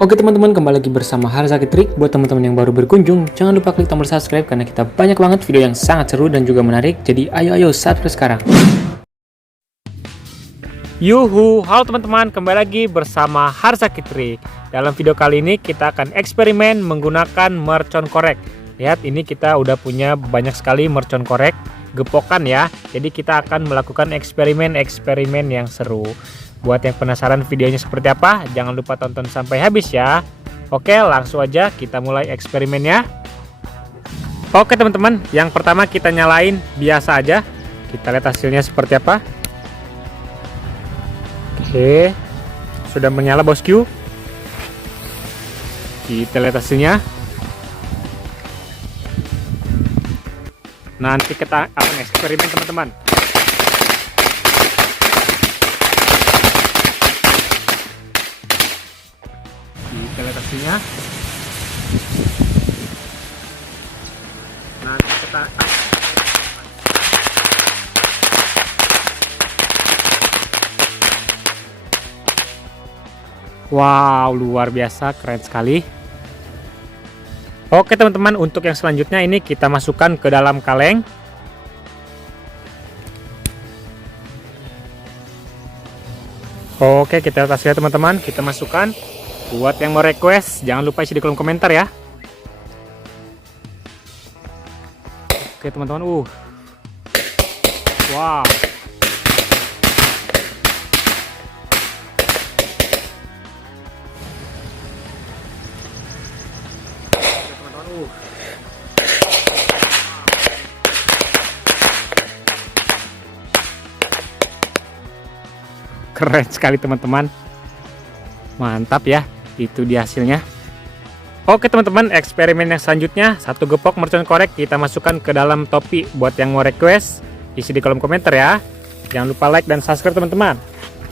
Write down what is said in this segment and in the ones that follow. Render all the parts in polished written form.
Oke teman-teman, kembali lagi bersama Harzaki Trik. Buat teman-teman yang baru berkunjung, jangan lupa klik tombol subscribe karena kita banyak banget video yang sangat seru dan juga menarik. Jadi ayo subscribe sekarang. Yuhu, halo teman-teman, kembali lagi bersama Harzaki Trik. Dalam video kali ini kita akan eksperimen menggunakan mercon korek. Lihat, ini kita udah punya banyak sekali mercon korek gepokan ya. Jadi kita akan melakukan eksperimen yang seru. Buat yang penasaran videonya seperti apa, jangan lupa tonton sampai habis ya. Oke, langsung aja kita mulai eksperimennya. Oke teman-teman, yang pertama kita nyalain biasa aja. Kita lihat hasilnya seperti apa. Oke, sudah menyala bosku. Kita lihat hasilnya. Nanti kita akan eksperimen teman-teman. Kita lihat hasilnya. Nanti kita wow, luar biasa, keren sekali. Oke teman-teman, untuk yang selanjutnya ini kita masukkan ke dalam kaleng. Oke, kita lihat hasilnya teman-teman. Kita masukkan. Buat yang mau request, jangan lupa isi di kolom komentar ya. Oke teman-teman, wow. Keren sekali teman-teman. Mantap ya. Itu dia hasilnya. Oke teman-teman, eksperimen yang selanjutnya, satu gepok mercon korek kita masukkan ke dalam topi. Buat yang mau request, isi di kolom komentar ya. Jangan lupa like dan subscribe teman-teman.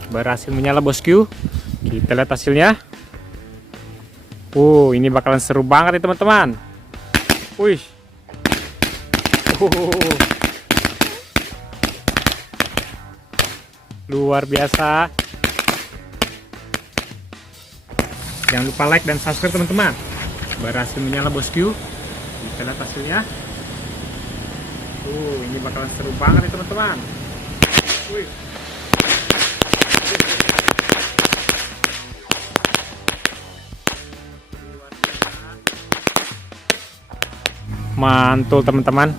Berhasil menyala bosku. Kita lihat hasilnya. Ini bakalan seru banget nih teman-teman. Wih. Luar biasa. Jangan lupa like dan subscribe teman-teman. Berhasil menyala bosku. Kita lihat hasilnya. Ini bakalan seru banget nih teman-teman. Mantul teman-teman.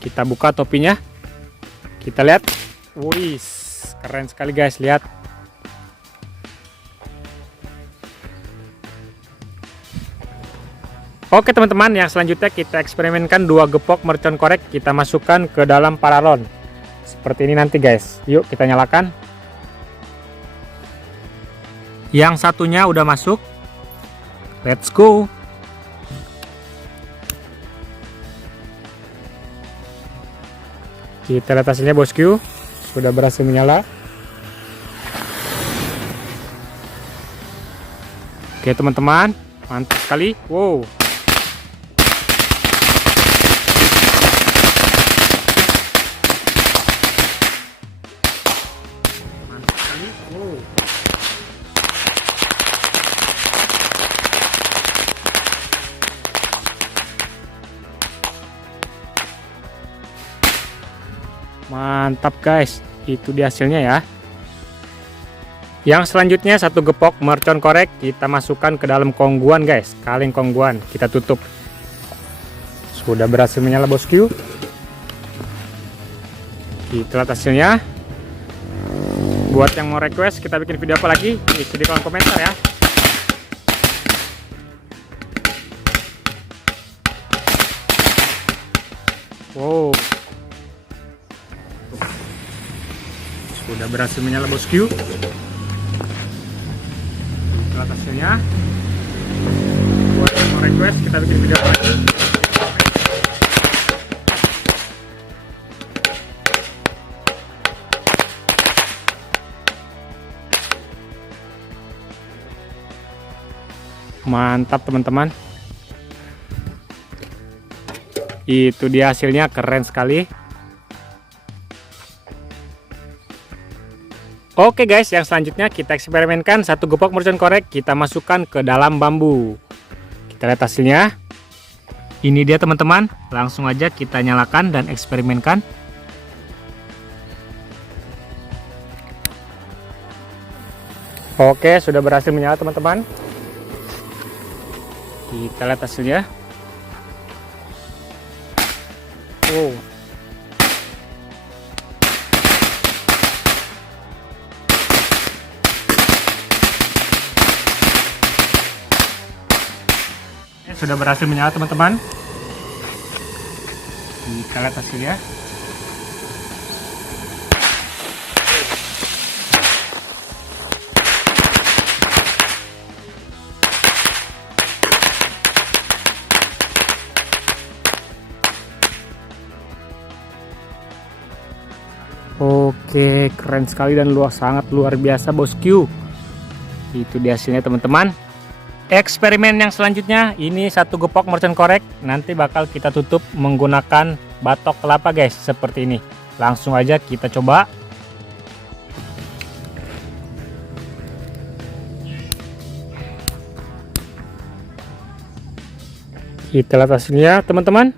Kita buka topinya. Kita lihat. Wih, keren sekali guys, lihat. Oke teman-teman, yang selanjutnya kita eksperimenkan dua gepok mercon korek, kita masukkan ke dalam paralon. Seperti ini nanti guys. Yuk kita nyalakan. Yang satunya udah masuk. Let's go. Kita lihat hasilnya bosku. Sudah berhasil menyala. Oke teman-teman, mantap sekali. Wow. Mantap sekali. Wow. Mantap guys, itu dia hasilnya ya. Yang selanjutnya satu gepok mercon korek kita masukkan ke dalam kongguan guys, kaleng kongguan, kita tutup. Sudah berhasil menyala bosku. Kita lihat hasilnya. Buat yang mau request kita bikin video apa lagi, isi di kolom komentar ya. Wow, sudah berhasil menyala bosku. Lihat hasilnya. Buat yang mau request kita bikin video lagi. Mantap teman-teman. Itu dia hasilnya, keren sekali. Oke guys, yang selanjutnya kita eksperimenkan satu gepok mercon korek kita masukkan ke dalam bambu. Kita lihat hasilnya. Ini dia teman-teman, langsung aja kita nyalakan dan eksperimenkan. Oke, sudah berhasil menyala teman-teman. Kita lihat hasilnya. Oh. Sudah berhasil menyala teman-teman. Kita lihat hasilnya. Oke, keren sekali dan sangat luar biasa bosku. Itu dia hasilnya teman-teman. Eksperimen yang selanjutnya, ini satu gepok mercon korek nanti bakal kita tutup menggunakan batok kelapa guys, seperti ini. Langsung aja kita coba. Kita lihat hasilnya teman-teman.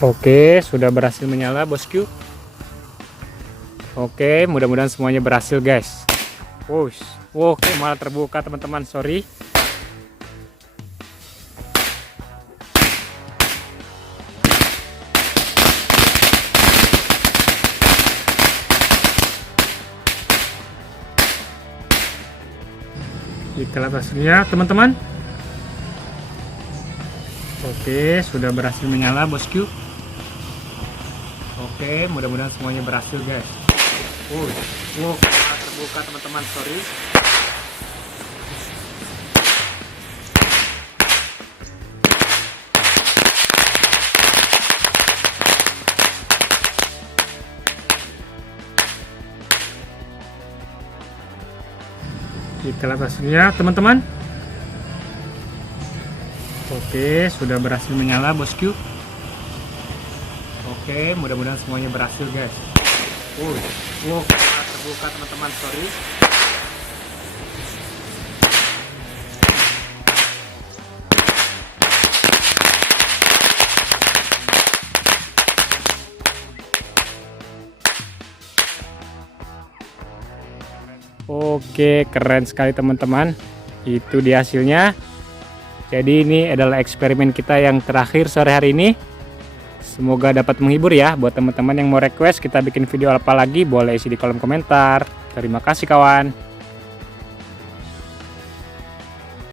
Oke, sudah berhasil menyala bosku. Oke, mudah-mudahan semuanya berhasil guys. Oke, malah terbuka teman-teman, sorry. Kita lihat hasilnya teman-teman. Oke, sudah berhasil menyala bosku. Oke, mudah-mudahan semuanya berhasil guys. Malah terbuka teman-teman, sorry. Kita lihat hasilnya teman-teman. Oke, sudah berhasil menyala bosku. Oke, mudah-mudahan semuanya berhasil guys. Malah terbuka teman-teman, sorry. Oke, keren sekali teman-teman. Itu dia hasilnya. Jadi ini adalah eksperimen kita yang terakhir sore hari ini. Semoga dapat menghibur ya. Buat teman-teman yang mau request kita bikin video apa lagi, boleh isi di kolom komentar. Terima kasih kawan.